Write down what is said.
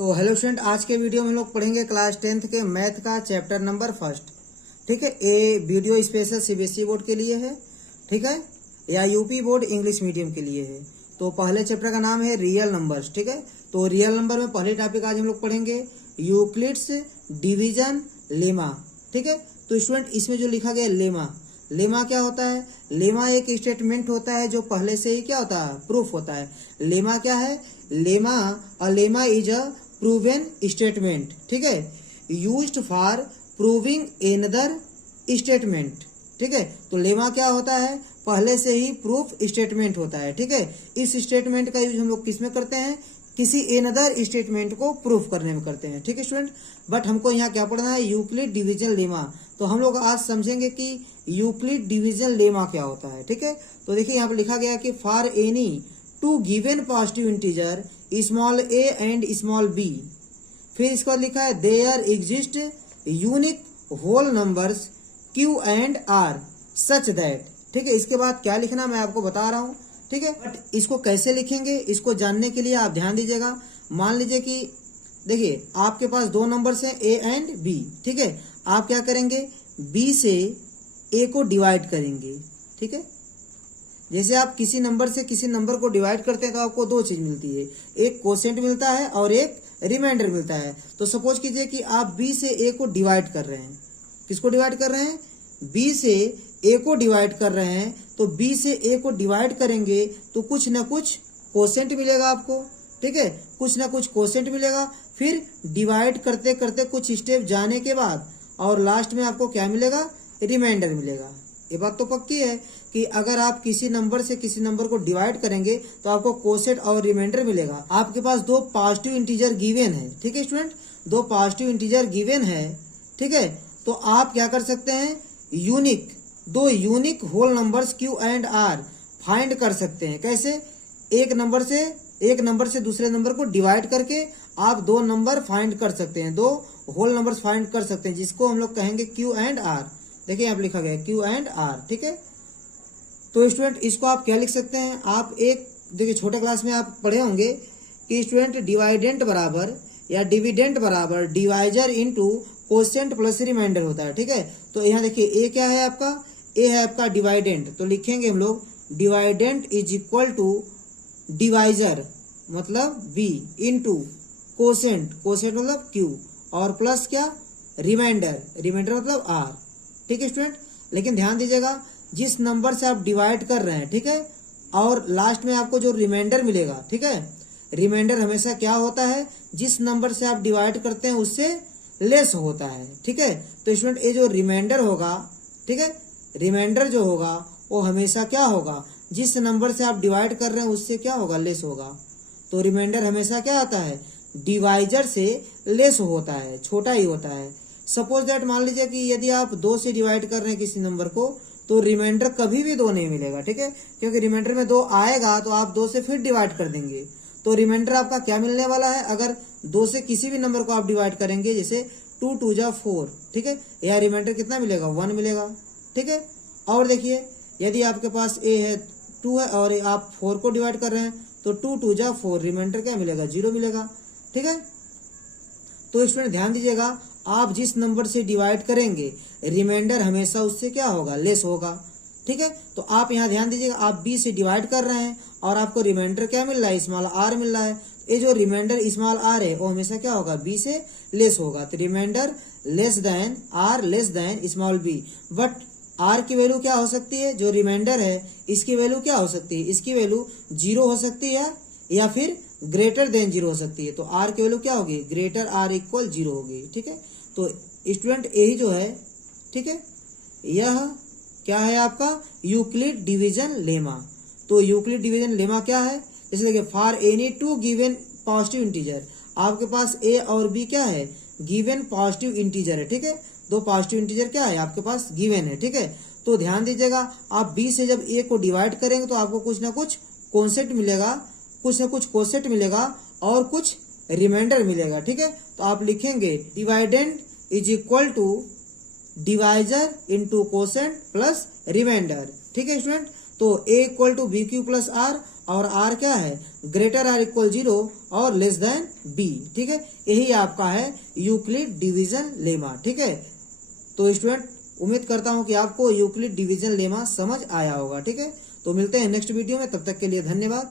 तो hello student, आज के वीडियो में हम लोग पढ़ेंगे क्लास 10th के मैथ का चैप्टर नंबर फर्स्ट। ठीक है, ये वीडियो स्पेशल सीबीएसई बोर्ड के लिए है, ठीक है, या यूपी बोर्ड इंग्लिश मीडियम के लिए है। तो पहले चैप्टर का नाम है रियल नंबर्स। ठीक है, तो रियल नंबर में पहले टॉपिक आज हम लोग पढ़ेंगे यूक्लिड्स डिवीजन लेमा। ठीक है, तो स्टूडेंट इसमें जो लिखा गया लेमा, लेमा क्या होता है? लेमा एक स्टेटमेंट होता है जो पहले से ही क्या होता है, प्रूफ होता है। लेमा क्या है? Lemma is a proven statement. ठीक है, used for proving another statement. ठीक है, तो लेमा क्या होता है? पहले से ही प्रूफ स्टेटमेंट होता है। ठीक है, इस स्टेटमेंट का यूज हम लोग किस में करते हैं? किसी एनदर स्टेटमेंट को प्रूफ करने में करते हैं। ठीक है स्टूडेंट, बट हमको यहाँ क्या पढ़ना है? Euclid division lemma. तो हम लोग आज समझेंगे कि यूक्लिड डिवीजन लेमा क्या होता है। ठीक है, तो देखिए यहाँ पर लिखा गया कि for any two given positive integer small a and small b, फिर इसके बाद लिखा है there exist unique whole numbers q and r such that. ठीक है, इसके बाद क्या लिखना मैं आपको बता रहा हूँ। ठीक है, बट इसको कैसे लिखेंगे इसको जानने के लिए आप ध्यान दीजिएगा। मान लीजिए कि देखिए आपके पास दो नंबर्स हैं ए एंड बी। ठीक है, आप क्या करेंगे? बी से ए को डिवाइड करेंगे। ठीक है, जैसे आप किसी नंबर से किसी नंबर को डिवाइड करते हैं तो आपको दो चीज मिलती है, एक कोसेंट मिलता है और एक रिमाइंडर मिलता है। तो सपोज कीजिए कि आप बी से ए को डिवाइड कर रहे हैं। किसको डिवाइड कर रहे हैं? बी से ए को डिवाइड कर रहे हैं। तो बी से ए को डिवाइड करेंगे तो कुछ ना कुछ कोसेंट मिलेगा आपको। ठीक है, कुछ ना कुछ कोसेंट मिलेगा। फिर डिवाइड करते करते कुछ स्टेप जाने के बाद और लास्ट में आपको क्या मिलेगा? रिमाइंडर मिलेगा। ये बात तो पक्की है कि अगर आप किसी नंबर से किसी नंबर को डिवाइड करेंगे तो आपको कोसेंट और रिमाइंडर मिलेगा। आपके पास दो पॉजिटिव इंटीजर गिवन है। ठीक है स्टूडेंट, दो पॉजिटिव इंटीजर गिवन है। ठीक है, तो आप क्या कर सकते हैं? दो unique whole numbers q and r find कर सकते हैं। कैसे? एक नंबर से दूसरे नंबर को डिवाइड करके आप दो नंबर फाइंड कर सकते हैं, दो होल नंबर्स फाइंड कर सकते हैं, जिसको हम लोग कहेंगे क्यू एंड आर। देखिए यहाँ पे लिखा गया क्यू एंड आर। ठीक है, तो स्टूडेंट इसको आप क्या लिख सकते हैं? आप एक देखिए छोटे क्लास में आप पढ़े होंगे कि स्टूडेंट डिवाइडेंट बराबर या डिविडेंट बराबर divisor into quotient plus remainder होता है। ठीक है, तो यहाँ देखिए ए क्या है आपका? ए है आपका डिवाइडेंट। तो लिखेंगे हम लोग dividend is equal to divisor मतलब बी इनटू कोसेंट मतलब क्यू और प्लस क्या? रिमाइंडर मतलब आर। ठीक है स्टूडेंट, लेकिन ध्यान दीजिएगा जिस नंबर से आप डिवाइड कर रहे हैं, ठीक है, और लास्ट में आपको जो रिमाइंडर मिलेगा, ठीक है, रिमाइंडर हमेशा क्या होता है? जिस नंबर से आप डिवाइड करते हैं उससे लेस होता है। ठीक है, तो स्टूडेंट ये जो रिमाइंडर होगा, ठीक है, रिमाइंडर जो होगा वो हमेशा क्या होगा? जिस नंबर से आप डिवाइड कर रहे हैं उससे क्या होगा? लेस होगा। तो रिमाइंडर हमेशा क्या आता है? डिवाइजर से लेस होता है, छोटा ही होता है। सपोज दैट मान लीजिए कि यदि आप 2 से डिवाइड कर रहे हैं किसी नंबर को तो रिमाइंडर कभी भी 2 नहीं मिलेगा। ठीक है, क्योंकि रिमाइंडर में 2 आएगा तो आप 2 से फिर डिवाइड कर देंगे तो रिमाइंडर आपका क्या मिलने वाला है? अगर 2 से किसी भी नंबर को आप डिवाइड करेंगे, जैसे 2 2 जा 4, ठीक है, यह रिमाइंडर कितना मिलेगा? 1 मिलेगा। ठीक है, और देखिए यदि आपके पास ए है 2 है और आप 4 को डिवाइड कर रहे हैं तो 2 2 जा 4, रिमाइंडर क्या मिलेगा? 0 मिलेगा। ठीक है, तो स्टूडेंट ध्यान दीजिएगा, आप जिस नंबर से डिवाइड करेंगे रिमाइंडर हमेशा उससे क्या होगा? लेस होगा। ठीक है, तो आप यहाँ ध्यान दीजिएगा, आप बी से डिवाइड कर रहे हैं और आपको रिमाइंडर क्या मिल रहा है? स्मॉल आर मिल रहा है। ये जो रिमाइंडर स्मॉल आर है वो हमेशा क्या होगा? बी से लेस होगा। तो remainder less than r less than small b. But r की वैल्यू क्या हो सकती है? जो रिमाइंडर है इसकी वैल्यू क्या हो सकती है? इसकी वैल्यू 0 हो सकती है या फिर ग्रेटर देन 0 हो सकती है। तो आर की वैल्यू क्या होगी? ग्रेटर आर इक्वल 0 होगी। ठीक है, तो स्टूडेंट यही जो है, ठीक है, यह क्या है आपका? Euclid division lemma. तो यूक्लिड डिवीजन लेमा क्या है? जैसे देखिए for any two given positive integer, आपके पास ए और बी क्या है? गिवन पॉजिटिव इंटीजर है। ठीक है, दो पॉजिटिव इंटीजर क्या है आपके पास? गिवन है। ठीक है, तो ध्यान दीजिएगा, आप बी से जब ए को डिवाइड करेंगे तो आपको कुछ ना कुछ कॉन्सेप्ट मिलेगा, कुछ ना कुछ कोसेंट मिलेगा और कुछ रिमाइंडर मिलेगा। ठीक है, तो आप लिखेंगे dividend is equal to divisor into quotient plus remainder. ठीक है स्टूडेंट, तो A equal to B Q plus R और आर क्या है, ग्रेटर आर इक्वल 0 और लेस देन बी। ठीक है, यही आपका है यूक्लिड डिवीजन लेमा। ठीक है, तो स्टूडेंट उम्मीद करता हूं कि आपको यूक्लिड डिवीजन लेमा समझ आया होगा। ठीक है, तो मिलते हैं नेक्स्ट वीडियो में, तब तक के लिए धन्यवाद।